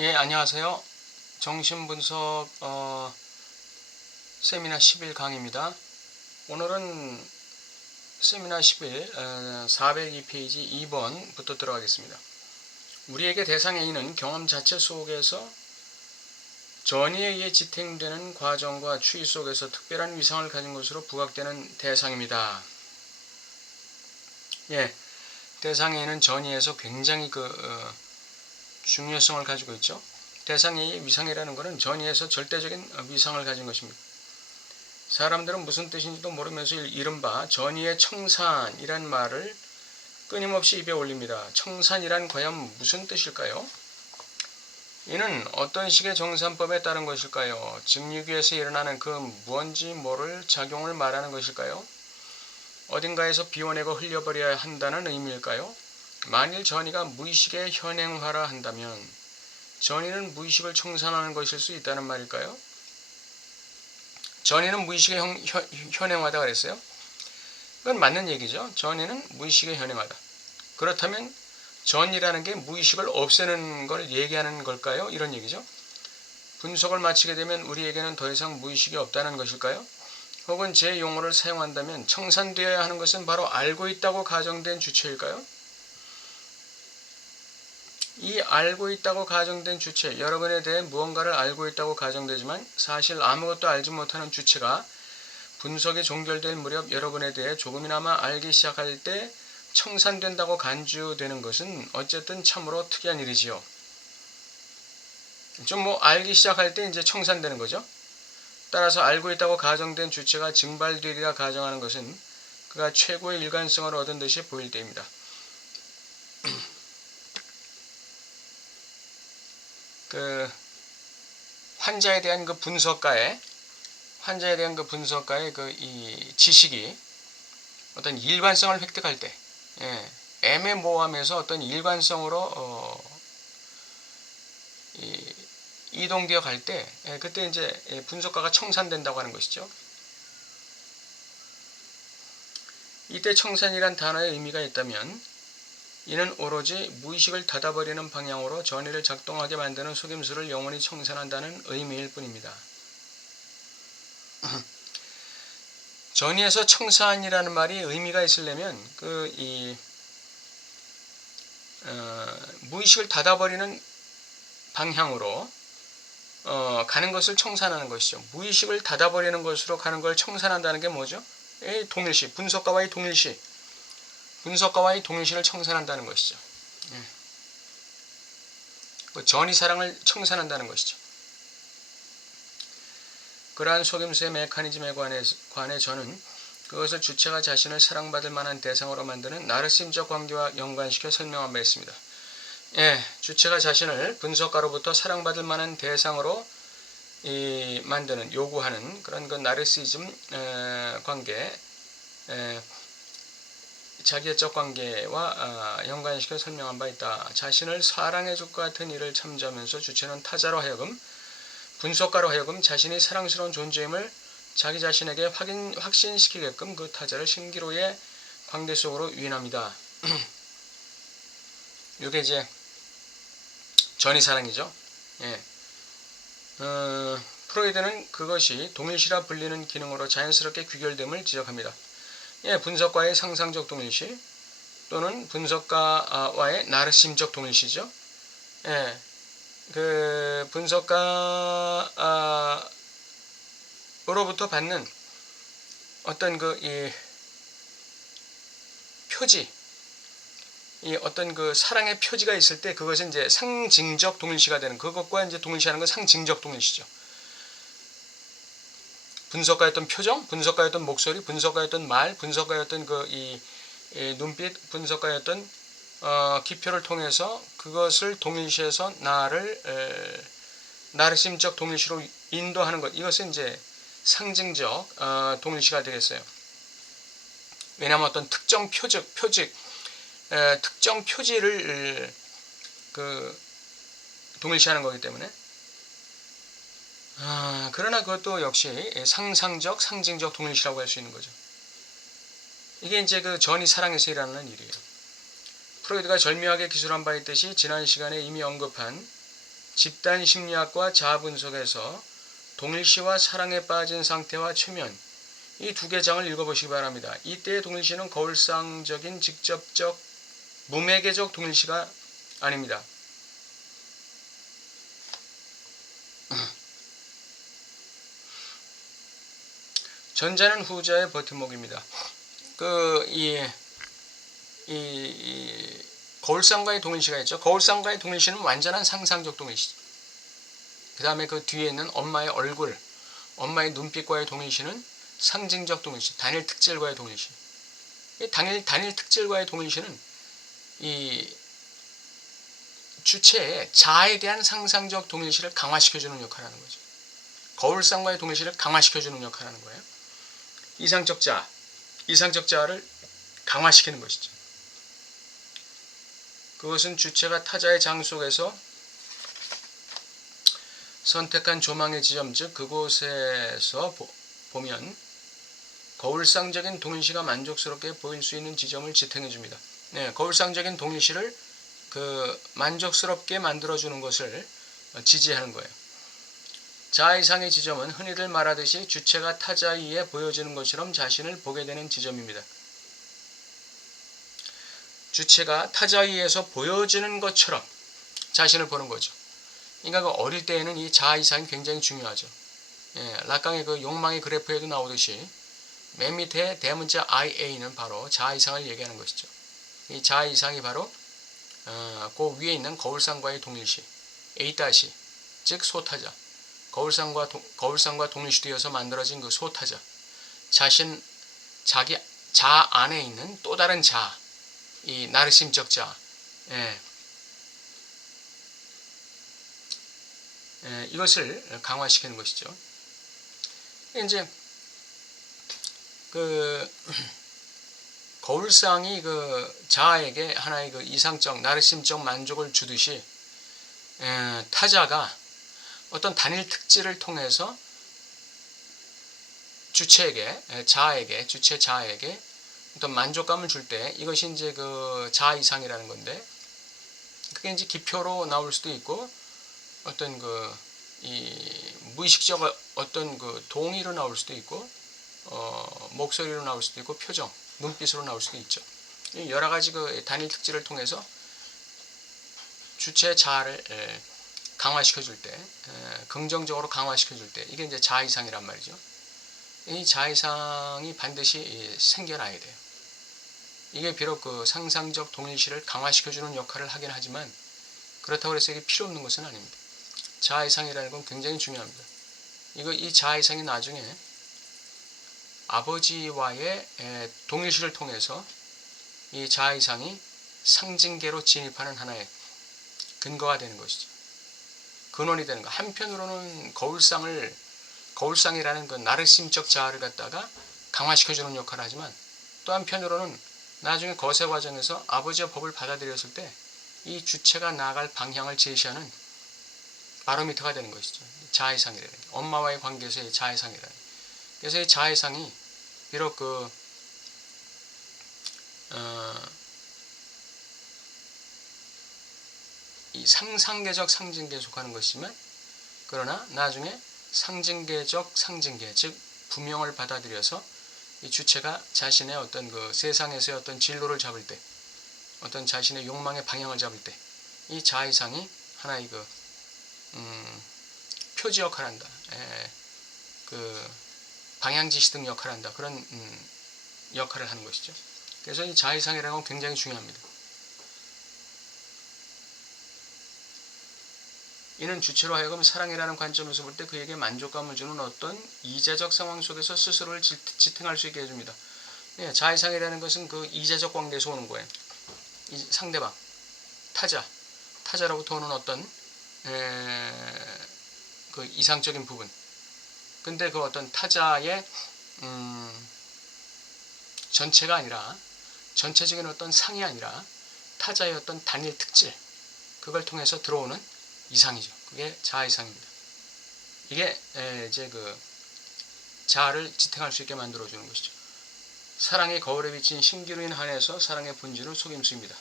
예, 안녕하세요. 정신분석 세미나 10일 강의입니다. 오늘은 세미나 10일 402페이지 2번부터 들어가겠습니다. 우리에게 대상 A는 경험 자체 속에서 전이에 의해 지탱되는 과정과 추이 속에서 특별한 위상을 가진 것으로 부각되는 대상입니다. 예, 대상 A는 전이에서 굉장히 중요성을 가지고 있죠. 대상 A의 위상이라는 것은 전이에서 절대적인 위상을 가진 것입니다. 사람들은 무슨 뜻인지도 모르면서 이른바 전이의 청산이란 말을 끊임없이 입에 올립니다. 청산이란 과연 무슨 뜻일까요? 이는 어떤 식의 정산법에 따른 것일까요? 증류기에서 일어나는 그 무언지 모를 작용을 말하는 것일까요? 어딘가에서 비워내고 흘려버려야 한다는 의미일까요? 만일 전이가 무의식의 현행화라 한다면 전이는 무의식을 청산하는 것일 수 있다는 말일까요? 전이는 무의식의 현행화다 그랬어요. 그건 맞는 얘기죠. 전이는 무의식의 현행화다. 그렇다면 전이라는 게 무의식을 없애는 걸 얘기하는 걸까요? 이런 얘기죠. 분석을 마치게 되면 우리에게는 더 이상 무의식이 없다는 것일까요? 혹은 제 용어를 사용한다면 청산되어야 하는 것은 바로 알고 있다고 가정된 주체일까요? 이 알고 있다고 가정된 주체, 여러분에 대해 무언가를 알고 있다고 가정되지만 사실 아무것도 알지 못하는 주체가 분석이 종결될 무렵 여러분에 대해 조금이나마 알기 시작할 때 청산된다고 간주되는 것은 어쨌든 참으로 특이한 일이지요. 좀 알기 시작할 때 이제 청산되는 거죠. 따라서 알고 있다고 가정된 주체가 증발되리라 가정하는 것은 그가 최고의 일관성을 얻은 듯이 보일 때입니다. 환자에 대한 분석가의 이 지식이 어떤 일관성을 획득할 때, 애매모호함에서 어떤 일관성으로 이동되어 갈 때, 그때 이제 분석가가 청산된다고 하는 것이죠. 이때 청산이란 단어의 의미가 있다면 이는 오로지 무의식을 닫아버리는 방향으로 전이를 작동하게 만드는 속임수를 영원히 청산한다는 의미일 뿐입니다. 전이에서 청산이라는 말이 의미가 있으려면 무의식을 닫아버리는 방향으로 가는 것을 청산하는 것이죠. 무의식을 닫아버리는 것으로 가는 걸 청산한다는 게 뭐죠? 동일시, 분석가와의 동일시를 청산한다는 것이죠. 전이 사랑을 청산한다는 것이죠. 그러한 속임수의 메커니즘에 관해 저는 그것을 주체가 자신을 사랑받을 만한 대상으로 만드는 나르심적 관계와 연관시켜 설명한 바 있습니다. 주체가 자신을 분석가로부터 사랑받을 만한 대상으로 만드는, 요구하는 그런 나르시즘 관계, 자기애적 관계와 연관시켜 설명한 바 있다. 자신을 사랑해줄 것 같은 일을 참조하면서 주체는 타자로 하여금, 분석가로 하여금 자신이 사랑스러운 존재임을 자기 자신에게 확신시키게끔 그 타자를 신기로의 관계 속으로 유인합니다. 이게 이제 전이사랑이죠. 프로이드는 그것이 동일시라 불리는 기능으로 자연스럽게 귀결됨을 지적합니다. 분석가의 상상적 동일시 또는 분석가와의 나르심적 동일시죠. 분석가로부터 받는 어떤 표지, 어떤 사랑의 표지가 있을 때 그것은 이제 상징적 동일시가 되는, 그것과 이제 동일시하는 건 상징적 동일시죠. 분석가의 어떤 표정, 분석가의 어떤 목소리, 분석가의 어떤 말, 분석가의 어떤 눈빛, 분석가의 어떤 기표를 통해서 그것을 동일시해서 나르심적 동일시로 인도하는 것, 이것은 이제 상징적 동일시가 되겠어요. 왜냐하면 어떤 특정 특정 표지를 동일시하는 거기 때문에. 그러나 그것도 역시 상상적, 상징적 동일시라고 할 수 있는 거죠. 이게 이제 전이 사랑에서 일어나는 일이에요. 프로이드가 절묘하게 기술한 바 있듯이 지난 시간에 이미 언급한 집단 심리학과 자아 분석에서 동일시와 사랑에 빠진 상태와 최면, 이 두 개 장을 읽어보시기 바랍니다. 이때의 동일시는 거울상적인 직접적 무매개적 동일시가 아닙니다. 전자는 후자의 버팀목입니다. 이 거울상과의 동일시가 있죠. 거울상과의 동일시는 완전한 상상적 동일시죠. 그 다음에 그 뒤에 있는 엄마의 얼굴, 엄마의 눈빛과의 동일시는 상징적 동일시, 단일 특질과의 동일시. 이 단일 특질과의 동일시는 이 주체의 자아에 대한 상상적 동일시를 강화시켜주는 역할을 하는 거죠. 거울상과의 동일시를 강화시켜주는 역할을 하는 거예요. 이상적 자아를 강화시키는 것이죠. 그것은 주체가 타자의 장 속에서 선택한 조망의 지점, 즉 그곳에서 보면 거울상적인 동일시가 만족스럽게 보일 수 있는 지점을 지탱해 줍니다. 네, 거울상적인 동일시를 만족스럽게 만들어주는 것을 지지하는 거예요. 자아 이상의 지점은 흔히들 말하듯이 주체가 타자에 의해 보여지는 것처럼 자신을 보게 되는 지점입니다. 주체가 타자에 의해서 보여지는 것처럼 자신을 보는 거죠. 그러니까 어릴 때에는 이 자아 이상이 굉장히 중요하죠. 라깡의 그 욕망의 그래프에도 나오듯이 맨 밑에 대문자 IA는 바로 자아 이상을 얘기하는 것이죠. 이 자아 이상이 바로 그 위에 있는 거울상과의 동일시 A-, 즉 소타자, 거울상과 동일시되어서 만들어진 그 소타자, 자기 자아 안에 있는 또 다른 자아, 이 나르심적 자아, 이것을 강화시키는 것이죠. 이제 거울상이 그 자아에게 하나의 그 이상적 나르심적 만족을 주듯이 타자가 어떤 단일 특질을 통해서 주체 자아에게 어떤 만족감을 줄 때 이것이 이제 그 자아 이상이라는 건데, 그게 이제 기표로 나올 수도 있고 어떤 이 무의식적 어떤 그 동의로 나올 수도 있고 목소리로 나올 수도 있고 표정, 눈빛으로 나올 수도 있죠. 여러 가지 그 단일 특질을 통해서 주체 자아를 강화시켜 줄 때, 긍정적으로 강화시켜 줄 때, 이게 이제 자아 이상이란 말이죠. 이 자아 이상이 반드시 생겨나야 돼요. 이게 비록 그 상상적 동일시를 강화시켜 주는 역할을 하긴 하지만 그렇다고 해서 이게 필요 없는 것은 아닙니다. 자아 이상이라는 건 굉장히 중요합니다. 이 자아 이상이 나중에 아버지와의 동일시를 통해서 이 자아 이상이 상징계로 진입하는 하나의 근거가 되는 것이죠. 근원이 되는 거. 한편으로는 거울상이라는 그 나르심적 자아를 갖다가 강화시켜주는 역할을 하지만, 또 한편으로는 나중에 거세 과정에서 아버지의 법을 받아들였을 때 이 주체가 나아갈 방향을 제시하는 바로미터가 되는 것이죠. 자아이상이라는 게. 엄마와의 관계에서의 자아이상이라는 게. 그래서 이 자아이상이 비록 이 상상계적 상징계에 속하는 것이지만, 그러나 나중에 상징계적 상징계, 즉 부명을 받아들여서 이 주체가 자신의 어떤 그 세상에서의 어떤 진로를 잡을 때, 어떤 자신의 욕망의 방향을 잡을 때, 이 자아이상이 하나의 표지 역할을 한다. 그 방향지시 등 역할을 한다. 그런 역할을 하는 것이죠. 그래서 이 자아이상이라는 건 굉장히 중요합니다. 이는 주체로 하여금 사랑이라는 관점에서 볼 때 그에게 만족감을 주는 어떤 이자적 상황 속에서 스스로를 지탱할 수 있게 해줍니다. 자아이상이라는 것은 그 이자적 관계에서 오는 거예요. 이 상대방, 타자로부터 오는 어떤 그 이상적인 부분. 근데 그 어떤 타자의 전체가 아니라, 전체적인 어떤 상이 아니라 타자의 어떤 단일 특질, 그걸 통해서 들어오는 이상이죠. 그게 자아이상입니다. 이게 이제 그 자아를 지탱할 수 있게 만들어주는 것이죠. 사랑의 거울에 비친 신기루인 한에서 사랑의 본질은 속임수입니다.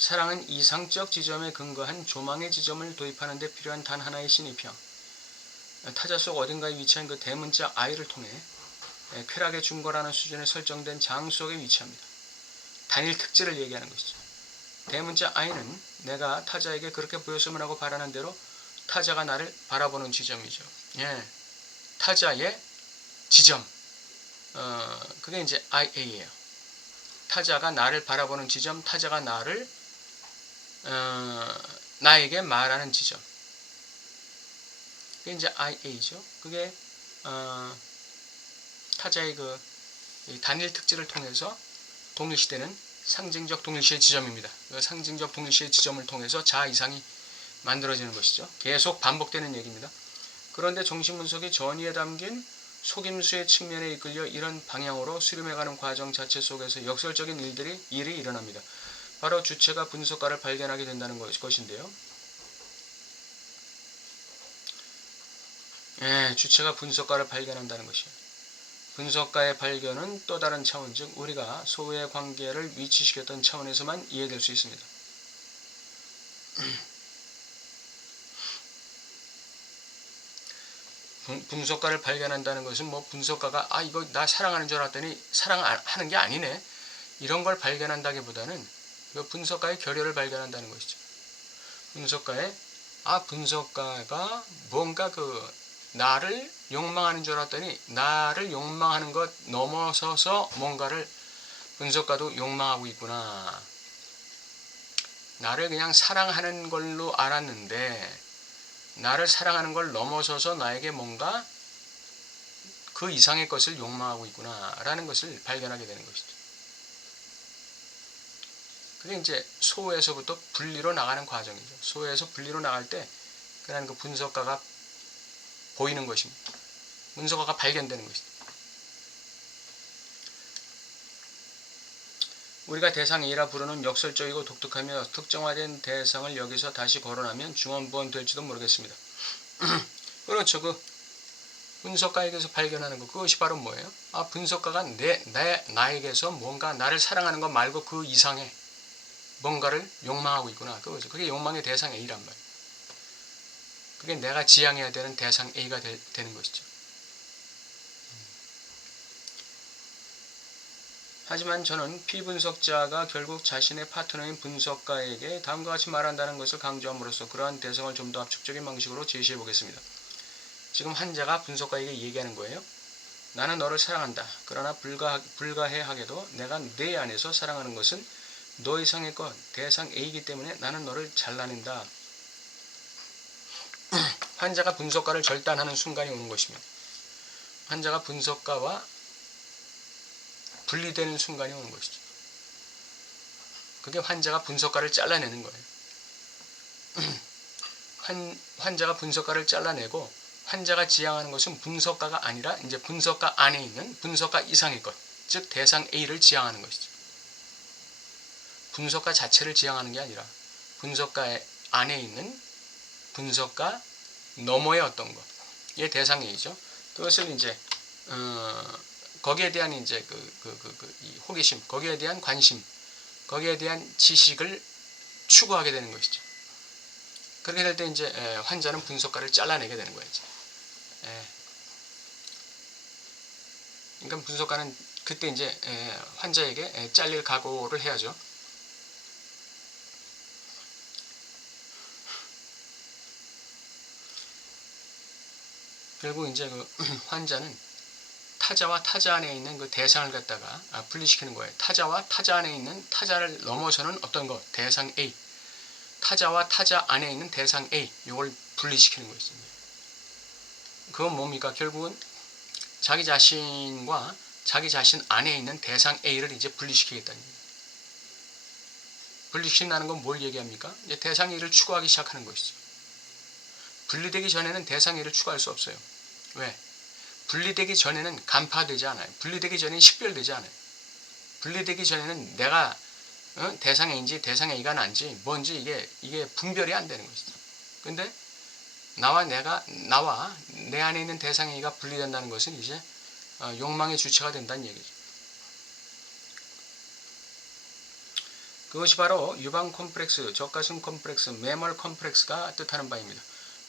사랑은 이상적 지점에 근거한 조망의 지점을 도입하는 데 필요한 단 하나의 신입형. 타자 속 어딘가에 위치한 그 대문자 I를 통해 쾌락의 중거라는 수준에 설정된 장 속에 위치합니다. 단일 특질을 얘기하는 것이죠. 대문자 I는 내가 타자에게 그렇게 보였으면 하고 바라는 대로 타자가 나를 바라보는 지점이죠. 예, 타자의 지점, 그게 이제 IA예요. 타자가 나를 바라보는 지점, 타자가 나에게 말하는 지점. 그게 이제 IA죠. 그게 타자의 그 단일 특질을 통해서 동일시되는 상징적 동일시의 지점입니다. 그 상징적 동일시의 지점을 통해서 자아 이상이 만들어지는 것이죠. 계속 반복되는 얘기입니다. 그런데 정신분석이 전이에 담긴 속임수의 측면에 이끌려 이런 방향으로 수렴해가는 과정 자체 속에서 역설적인 일이 일어납니다. 바로 주체가 분석가를 발견하게 된다는 것인데요. 주체가 분석가를 발견한다는 것이에요. 분석가의 발견은 또 다른 차원, 즉 우리가 소의 관계를 위치시켰던 차원에서만 이해될 수 있습니다. 분석가를 발견한다는 것은 뭐 분석가가 이거 나 사랑하는 줄 알았더니 사랑하는 게 아니네, 이런 걸 발견한다기보다는 그 분석가의 결여를 발견한다는 것이죠. 분석가가 뭔가 나를 욕망하는 줄 알았더니 나를 욕망하는 것 넘어서서 뭔가를 분석가도 욕망하고 있구나. 나를 그냥 사랑하는 걸로 알았는데 나를 사랑하는 걸 넘어서서 나에게 뭔가 그 이상의 것을 욕망하고 있구나 라는 것을 발견하게 되는 것이죠. 그게 이제 소에서부터 분리로 나가는 과정이죠. 소에서 분리로 나갈 때 그냥 그 분석가가 보이는 것입니다. 분석가가 발견되는 것입니다. 우리가 대상 A라 부르는 역설적이고 독특하며 특정화된 대상을 여기서 다시 거론하면 중언부언 될지도 모르겠습니다. 그렇죠. 그 분석가에게서 발견하는 것, 그것이 바로 뭐예요? 분석가가 나에게서 뭔가 나를 사랑하는 것 말고 그 이상의 뭔가를 욕망하고 있구나. 그거죠. 그게 욕망의 대상 A란 말이에요. 그게 내가 지향해야 되는 대상 A가 되는 것이죠. 하지만 저는 피분석자가 결국 자신의 파트너인 분석가에게 다음과 같이 말한다는 것을 강조함으로써 그러한 대상을 좀 더 압축적인 방식으로 제시해 보겠습니다. 지금 환자가 분석가에게 얘기하는 거예요. 나는 너를 사랑한다. 그러나 불가해하게도 내가 내 안에서 사랑하는 것은 너 이상의 것, 대상 A이기 때문에 나는 너를 잘라낸다. 환자가 분석가를 절단하는 순간이 오는 것입니다. 환자가 분석가와 분리되는 순간이 오는 것이죠. 그게 환자가 분석가를 잘라내는 거예요. 환자가 분석가를 잘라내고 환자가 지향하는 것은 분석가가 아니라 이제 분석가 안에 있는 분석가 이상의 것, 즉 대상 A를 지향하는 것이죠. 분석가 자체를 지향하는 게 아니라 분석가 안에 있는 분석가 너머의 어떤 것, 이게 대상 A죠. 그것을 이제 거기에 대한 이제 이 호기심, 거기에 대한 관심, 거기에 대한 지식을 추구하게 되는 것이죠. 그렇게 될 때 이제 환자는 분석가를 잘라내게 되는 거예요. 그러니까 분석가는 그때 이제 환자에게 잘릴 각오를 해야죠. 결국 이제 그 환자는 타자와 타자 안에 있는 그 대상을 갖다가 분리시키는 거예요. 타자와 타자 안에 있는 타자를 넘어서는 어떤 것, 대상 A. 타자와 타자 안에 있는 대상 A, 이걸 분리시키는 것입니다. 그건 뭡니까? 결국은 자기 자신과 자기 자신 안에 있는 대상 A를 이제 분리시키겠다는 겁니다. 분리시킨다는 건 뭘 얘기합니까? 이제 대상 A를 추구하기 시작하는 것이죠. 분리되기 전에는 대상 A를 추구할 수 없어요. 왜? 분리되기 전에는 간파되지 않아요. 분리되기 전에는 식별되지 않아요. 분리되기 전에는 내가 대상 A인지 대상 A가 난지 뭔지 이게 분별이 안 되는 것이죠. 근데 나와 내 안에 있는 대상 A가 분리된다는 것은 이제 욕망의 주체가 된다는 얘기죠. 그것이 바로 유방 콤플렉스, 젖가슴 콤플렉스, 매몰 콤플렉스가 뜻하는 바입니다.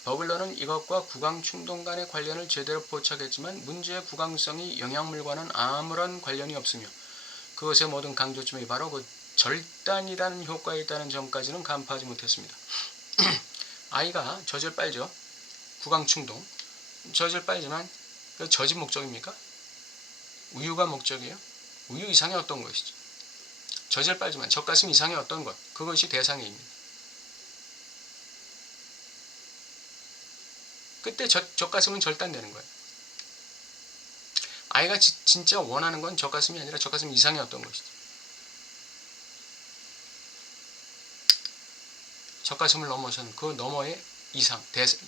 버글러는 이것과 구강 충동 간의 관련을 제대로 포착했지만 문제의 구강성이 영양물과는 아무런 관련이 없으며 그것의 모든 강조점이 바로 그 절단이라는 효과에 있다는 점까지는 간파하지 못했습니다. 아이가 젖을 빨죠. 구강 충동. 젖을 빨지만 그 젖이 목적입니까? 우유가 목적이에요? 우유 이상의 어떤 것이죠. 젖을 빨지만 젖가슴 이상의 어떤 것, 그것이 대상입니다. 그때 젖가슴은 절단되는 거예요. 아이가 진짜 원하는 건 젖가슴이 아니라 젖가슴 이상의 어떤 것이죠. 젖가슴을 넘어서는 그 너머의 이상, 대상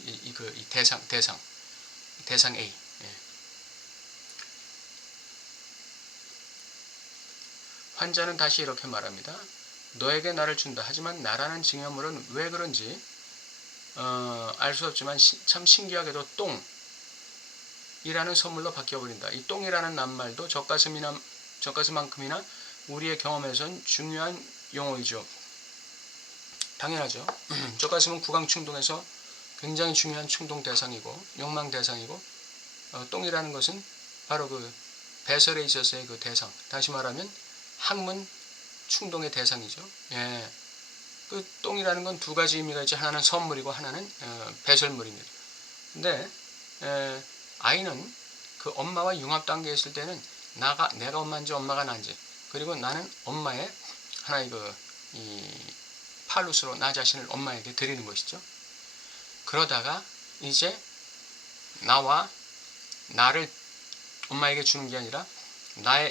A. 예. 환자는 다시 이렇게 말합니다. 너에게 나를 준다. 하지만 나라는 증여물은 왜 그런지 알 수 없지만 참 신기하게도 똥이라는 선물로 바뀌어버린다. 이 똥이라는 낱말도 젖가슴만큼이나 우리의 경험에선 중요한 용어이죠. 당연하죠. 젖가슴은 구강 충동에서 굉장히 중요한 충동 대상이고 욕망 대상이고 똥이라는 것은 바로 그 배설에 있어서의 그 대상. 다시 말하면 학문 충동의 대상이죠. 예. 그 똥이라는 건 두 가지 의미가 있죠. 하나는 선물이고 하나는 배설물입니다. 근데 아이는 그 엄마와 융합 단계에 있을 때는 내가 엄마인지 엄마가 난지 그리고 나는 엄마의 하나의 이 팔루스로 나 자신을 엄마에게 드리는 것이죠. 그러다가 이제 나를 엄마에게 주는 게 아니라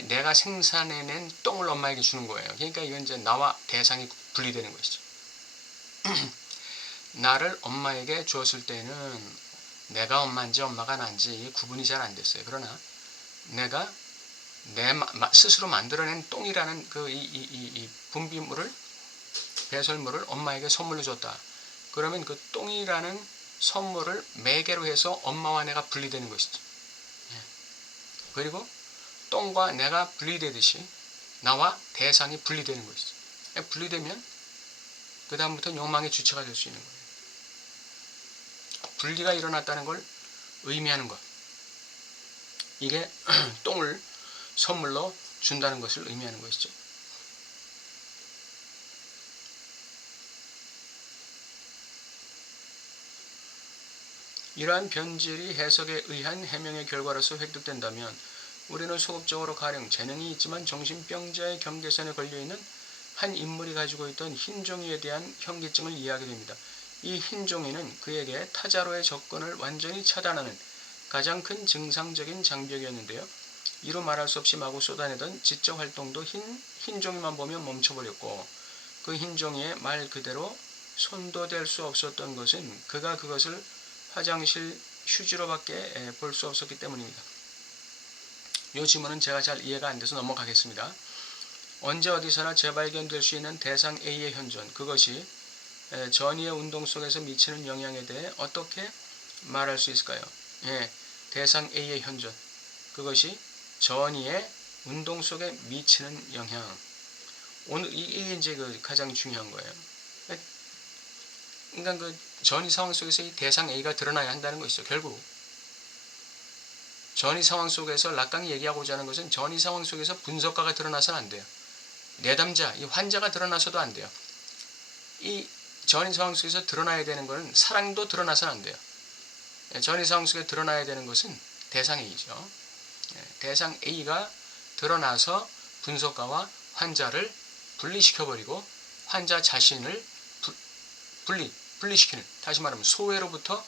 내가 생산해낸 똥을 엄마에게 주는 거예요. 그러니까 이건 이제 나와 대상이 분리되는 것이죠. 나를 엄마에게 주었을 때는 내가 엄마인지 엄마가 난지 구분이 잘 안 됐어요. 그러나 내가 스스로 만들어낸 똥이라는 이 분비물을 배설물을 엄마에게 선물로 줬다. 그러면 그 똥이라는 선물을 매개로 해서 엄마와 내가 분리되는 것이죠. 그리고 똥과 내가 분리되듯이 나와 대상이 분리되는 것이죠. 분리되면 그 다음부터 욕망의 주체가 될 수 있는 거예요. 분리가 일어났다는 걸 의미하는 것. 이게 똥을 선물로 준다는 것을 의미하는 것이죠. 이러한 변질이 해석에 의한 해명의 결과로서 획득된다면 우리는 소극적으로 가령 재능이 있지만 정신병자의 경계선에 걸려있는 한 인물이 가지고 있던 흰종이에 대한 현기증을 이해하게 됩니다. 이 흰종이는 그에게 타자로의 접근을 완전히 차단하는 가장 큰 증상적인 장벽이었는데요. 이루 말할 수 없이 마구 쏟아내던 지적 활동도 흰종이만 보면 멈춰버렸고 그 흰종이의 말 그대로 손도 댈 수 없었던 것은 그가 그것을 화장실 휴지로밖에 볼 수 없었기 때문입니다. 이 질문은 제가 잘 이해가 안 돼서 넘어가겠습니다. 언제 어디서나 재발견될 수 있는 대상 A의 현존, 그것이 전이의 운동 속에서 미치는 영향에 대해 어떻게 말할 수 있을까요? 대상 A의 현존, 그것이 전이의 운동 속에 미치는 영향. 오늘 이게 이제 가장 중요한 거예요. 그러니까 그 전이 상황 속에서 이 대상 A가 드러나야 한다는 것이죠. 결국 전이 상황 속에서 락강이 얘기하고자 하는 것은 전이 상황 속에서 분석가가 드러나서는 안 돼요. 내담자, 이 환자가 드러나서도 안 돼요. 이 전이 상황 속에서 드러나야 되는 것은 사랑도 드러나서는 안 돼요. 전이 상황 속에 드러나야 되는 것은 대상 A죠. 대상 A가 드러나서 분석가와 환자를 분리시켜버리고 환자 자신을 분리시키는, 다시 말하면 소외로부터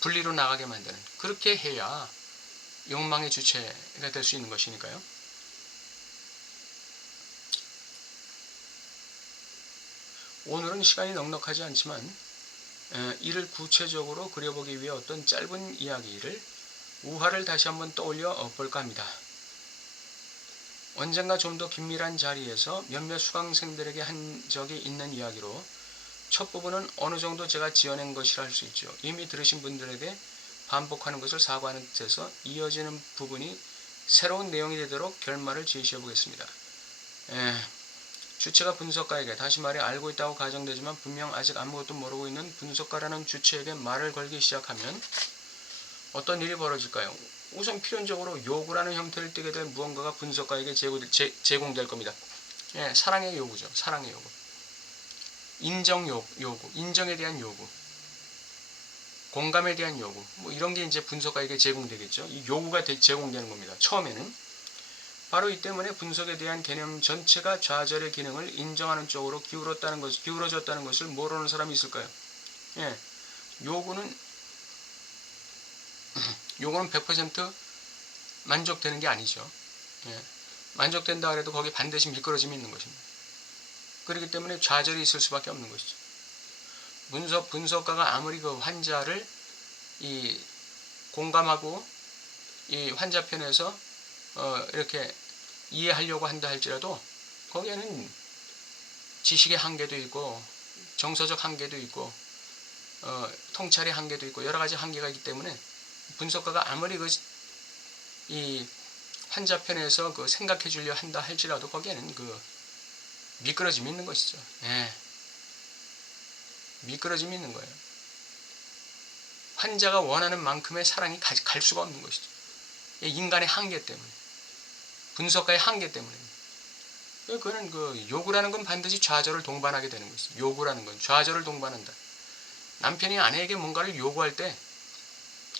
분리로 나가게 만드는, 그렇게 해야 욕망의 주체가 될 수 있는 것이니까요. 오늘은 시간이 넉넉하지 않지만 이를 구체적으로 그려보기 위해 어떤 짧은 이야기를 우화를 다시 한번 떠올려 볼까 합니다. 언젠가 좀 더 긴밀한 자리에서 몇몇 수강생들에게 한 적이 있는 이야기로 첫 부분은 어느 정도 제가 지어낸 것이라 할 수 있죠. 이미 들으신 분들에게 반복하는 것을 사과하는 뜻에서 이어지는 부분이 새로운 내용이 되도록 결말을 제시해 보겠습니다. 주체가 분석가에게, 다시 말해 알고 있다고 가정되지만 분명 아직 아무것도 모르고 있는 분석가라는 주체에게 말을 걸기 시작하면 어떤 일이 벌어질까요? 우선 필연적으로 요구라는 형태를 띠게 될 무언가가 분석가에게 제공될 겁니다. 예, 사랑의 요구죠. 사랑의 요구. 인정 요구, 인정에 대한 요구, 공감에 대한 요구, 뭐 이런 게 이제 분석가에게 제공되겠죠. 이 요구가 제공되는 겁니다. 처음에는. 바로 이 때문에 분석에 대한 개념 전체가 좌절의 기능을 인정하는 쪽으로 기울어졌다는 것을 모르는 사람이 있을까요? 예, 요구는 100% 만족되는 게 아니죠. 예, 만족된다 그래도 거기 반드시 미끄러짐이 있는 것입니다. 그렇기 때문에 좌절이 있을 수밖에 없는 것이죠. 분석가가 아무리 그 환자를 공감하고 이 환자 편에서 이렇게 이해하려고 한다 할지라도 거기에는 지식의 한계도 있고 정서적 한계도 있고 통찰의 한계도 있고 여러 가지 한계가 있기 때문에 분석가가 아무리 이 환자 편에서 생각해 주려 한다 할지라도 거기에는 미끄러짐이 있는 것이죠. 예. 미끄러짐이 있는 거예요. 환자가 원하는 만큼의 사랑이 갈 수가 없는 것이죠. 인간의 한계 때문에, 분석가의 한계 때문에. 그거는 요구라는 건 반드시 좌절을 동반하게 되는 것이죠. 요구라는 건 좌절을 동반한다. 남편이 아내에게 뭔가를 요구할 때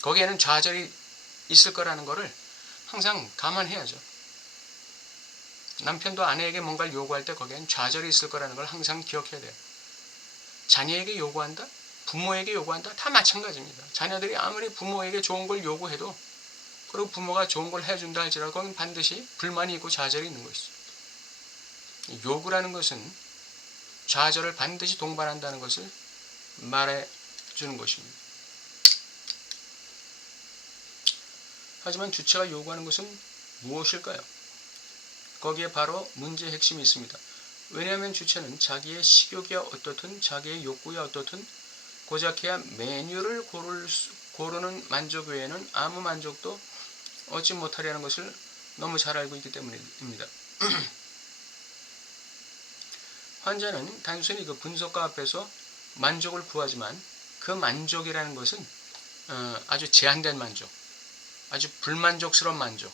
거기에는 좌절이 있을 거라는 것을 항상 감안해야죠. 남편도 아내에게 뭔가를 요구할 때 거기에는 좌절이 있을 거라는 걸 항상 기억해야 돼요. 자녀에게 요구한다? 부모에게 요구한다? 다 마찬가지입니다. 자녀들이 아무리 부모에게 좋은 걸 요구해도 그리고 부모가 좋은 걸 해준다 할지라도 거긴 반드시 불만이 있고 좌절이 있는 것이죠. 요구라는 것은 좌절을 반드시 동반한다는 것을 말해주는 것입니다. 하지만 주체가 요구하는 것은 무엇일까요? 거기에 바로 문제의 핵심이 있습니다. 왜냐하면 주체는 자기의 식욕이야 어떻든 자기의 욕구야 어떻든 고작해야 메뉴를 고르는 만족 외에는 아무 만족도 얻지 못하려는 것을 너무 잘 알고 있기 때문입니다. 환자는 단순히 분석가 앞에서 만족을 구하지만 그 만족이라는 것은 아주 제한된 만족, 아주 불만족스러운 만족,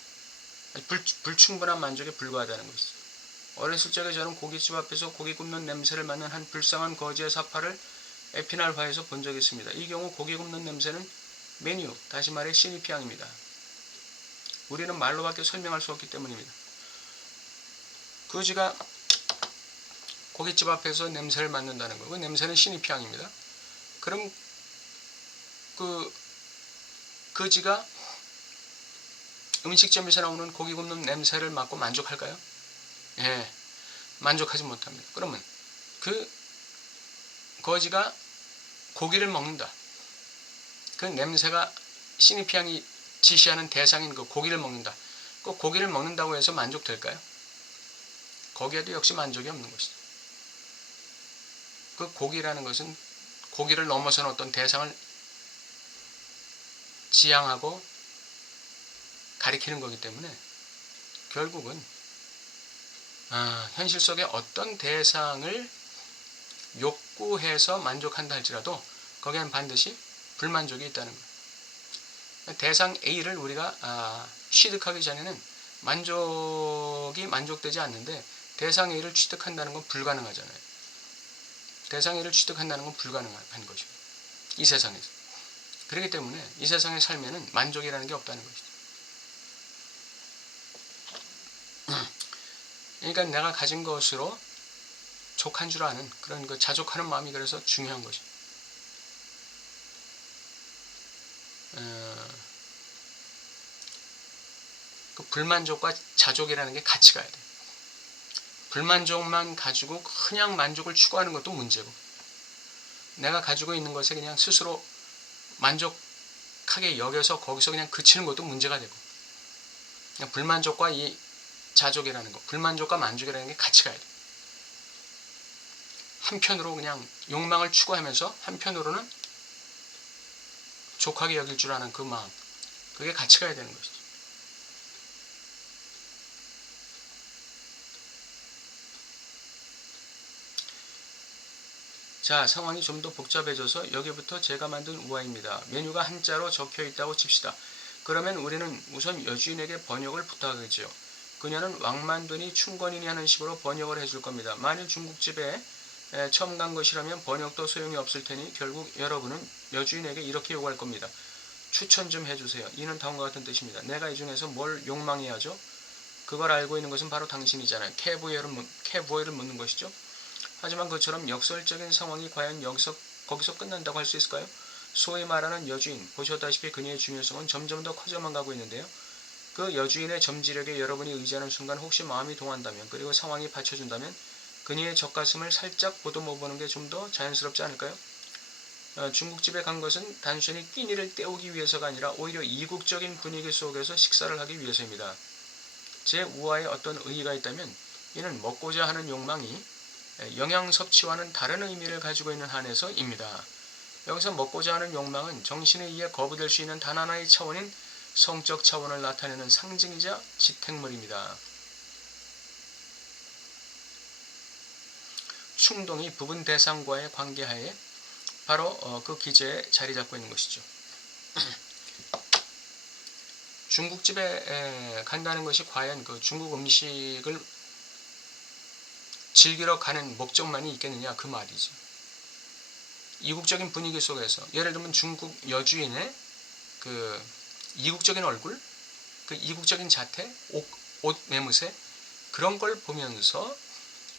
불충분한 만족에 불과하다는 것이죠. 어렸을 적에 저는 고깃집 앞에서 고기 굽는 냄새를 맡는 한 불쌍한 거지의 사파를 에피날화에서 본 적이 있습니다. 이 경우 고기 굽는 냄새는 메뉴, 다시 말해 신입향입니다. 우리는 말로밖에 설명할 수 없기 때문입니다. 거지가 고깃집 앞에서 냄새를 맡는다는 거, 그 냄새는 신입향입니다. 그럼 거지가 음식점에서 나오는 고기 굽는 냄새를 맡고 만족할까요? 예, 만족하지 못합니다. 그러면 거지가 고기를 먹는다. 그 냄새가 신입향이 지시하는 대상인 고기를 먹는다. 그 고기를 먹는다고 해서 만족될까요? 거기에도 역시 만족이 없는 것이죠. 그 고기라는 것은 고기를 넘어선 어떤 대상을 지향하고 가리키는 거기 때문에 결국은 현실 속에 어떤 대상을 욕구해서 만족한다 할지라도 거기에는 반드시 불만족이 있다는 거예요. 대상 A를 우리가 취득하기 전에는 만족되지 않는데 대상 A를 취득한다는 건 불가능하잖아요. 대상 A를 취득한다는 건 불가능한 것이고 이 세상에서. 그렇기 때문에 이 세상의 삶에는 만족이라는 게 없다는 것이죠. 그러니까 내가 가진 것으로 족한 줄 아는 그런 자족하는 마음이 그래서 중요한 것입니다. 불만족과 자족이라는 게 같이 가야 돼요. 불만족만 가지고 그냥 만족을 추구하는 것도 문제고 내가 가지고 있는 것에 그냥 스스로 만족하게 여겨서 거기서 그냥 그치는 것도 문제가 되고 그냥 불만족과 이 자족이라는 것, 불만족과 만족이라는 게 같이 가야 돼요. 한편으로 그냥 욕망을 추구하면서 한편으로는 족하게 여길 줄 아는 그 마음, 그게 같이 가야 되는 것이죠. 자, 상황이 좀 더 복잡해져서 여기부터 제가 만든 우화입니다. 메뉴가 한자로 적혀 있다고 칩시다. 그러면 우리는 우선 여주인에게 번역을 부탁하겠지요. 그녀는 왕만두니 충건이니 하는 식으로 번역을 해줄 겁니다. 만일 중국집에 처음 간 것이라면 번역도 소용이 없을 테니 결국 여러분은 여주인에게 이렇게 요구할 겁니다. 추천 좀 해주세요. 이는 다음과 같은 뜻입니다. 내가 이 중에서 뭘 욕망해야죠? 그걸 알고 있는 것은 바로 당신이잖아요. 캐부어를 묻는 것이죠. 하지만 그처럼 역설적인 상황이 과연 거기서 끝난다고 할 수 있을까요? 소위 말하는 여주인, 보셨다시피 그녀의 중요성은 점점 더 커져만 가고 있는데요. 그 여주인의 점지력에 여러분이 의지하는 순간 혹시 마음이 동한다면, 그리고 상황이 받쳐준다면 그녀의 젖가슴을 살짝 보듬어 보는 게 좀 더 자연스럽지 않을까요? 중국집에 간 것은 단순히 끼니를 때우기 위해서가 아니라 오히려 이국적인 분위기 속에서 식사를 하기 위해서입니다. 제 우화에 어떤 의의가 있다면 이는 먹고자 하는 욕망이 영양 섭취와는 다른 의미를 가지고 있는 한에서입니다. 여기서 먹고자 하는 욕망은 정신에 의해 거부될 수 있는 단 하나의 차원인 성적 차원을 나타내는 상징이자 지택물입니다. 충동이 부분 대상과의 관계하에 바로 그 기제에 자리 잡고 있는 것이죠. 중국집에 간다는 것이 과연 그 중국 음식을 즐기러 가는 목적만이 있겠느냐 그 말이죠. 이국적인 분위기 속에서 예를 들면 중국 여주인의 그 이국적인 얼굴, 그 이국적인 자태, 옷 매무새 그런 걸 보면서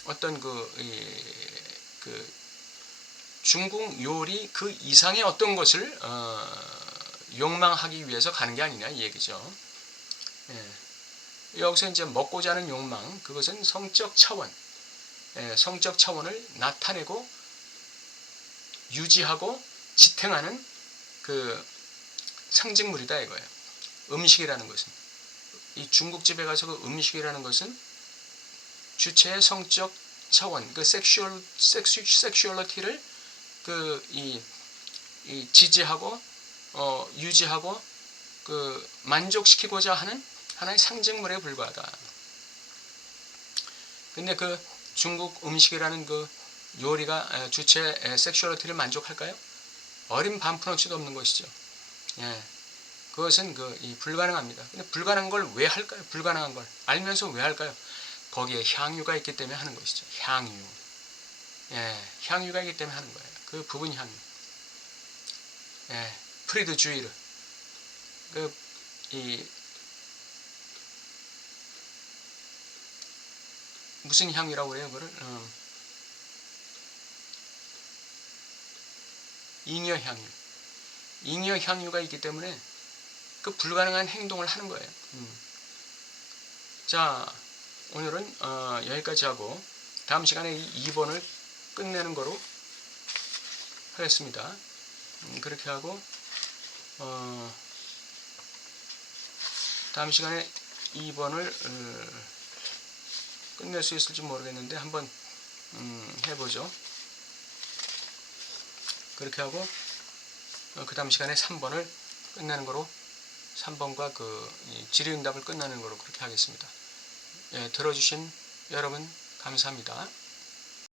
어떤 그 중국 요리 그 이상의 어떤 것을 욕망하기 위해서 가는 게 아니냐 이 얘기죠. 예. 여기서 이제 먹고자 하는 욕망, 그것은 성적 차원, 성적 차원을 나타내고 유지하고 지탱하는 그 상징물이다 이거예요. 음식이라는 것은, 이 중국집에 가서 그 음식이라는 것은 주체의 성적 차원, 그 섹슈얼리티를 이 지지하고 유지하고 그 만족시키고자 하는 하나의 상징물에 불과하다. 근데 그 중국 음식이라는 그 요리가 주체의 섹슈얼리티를 만족할까요? 어린 반푼어치도 없는 것이죠. 예. 그것은 불가능합니다. 근데 불가능한 걸 왜 할까요? 불가능한 걸 알면서 왜 할까요? 거기에 향유가 있기 때문에 하는 것이죠. 향유. 예, 향유가 있기 때문에 하는 거예요. 그 부분 향유. 예, 프리드 주이르. 무슨 향유라고 그래요, 그거를? 잉여 향유. 잉여 향유가 있기 때문에 그 불가능한 행동을 하는 거예요. 자, 오늘은 여기까지 하고 다음 시간에 이 2번을 끝내는 거로 하겠습니다. 그렇게 하고 다음 시간에 2번을 끝낼 수 있을지 모르겠는데 한번 해보죠. 그렇게 하고 그 다음 시간에 3번을 끝내는 거로, 3번과 질의응답을 끝내는 거로 그렇게 하겠습니다. 예, 들어주신 여러분 감사합니다.